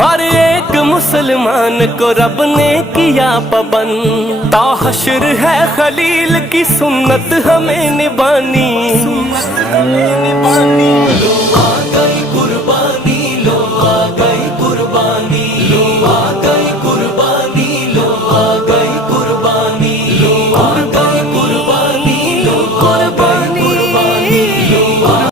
हर एक मुसलमान को रब ने किया पाबंद, ता हश्र है खलील की सुन्नत हमें निभानी।